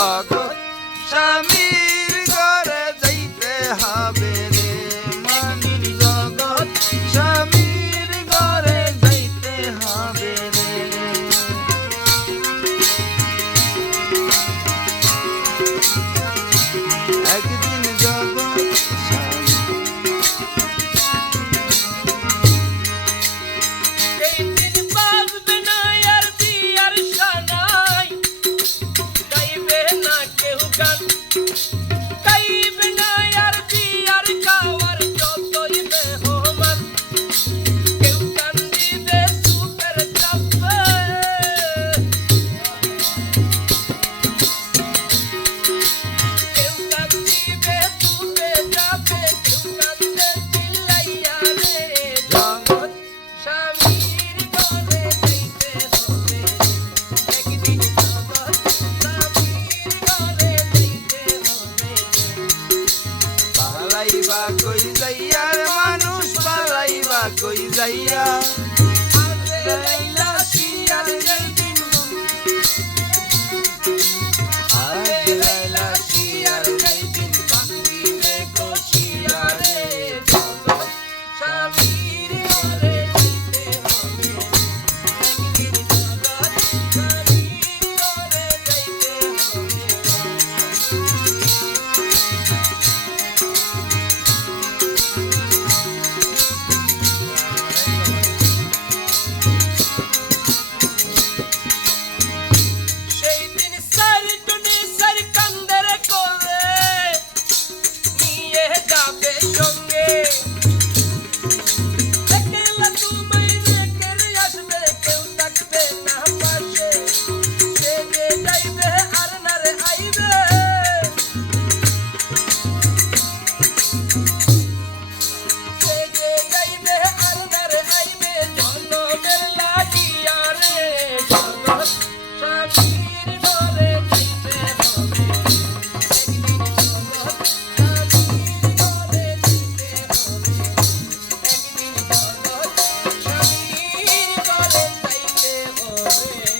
জগৎ স্বামীর God. কই যাইয়া মানুষ পালাইবা কই যাইয়া?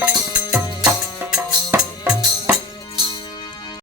Thank you.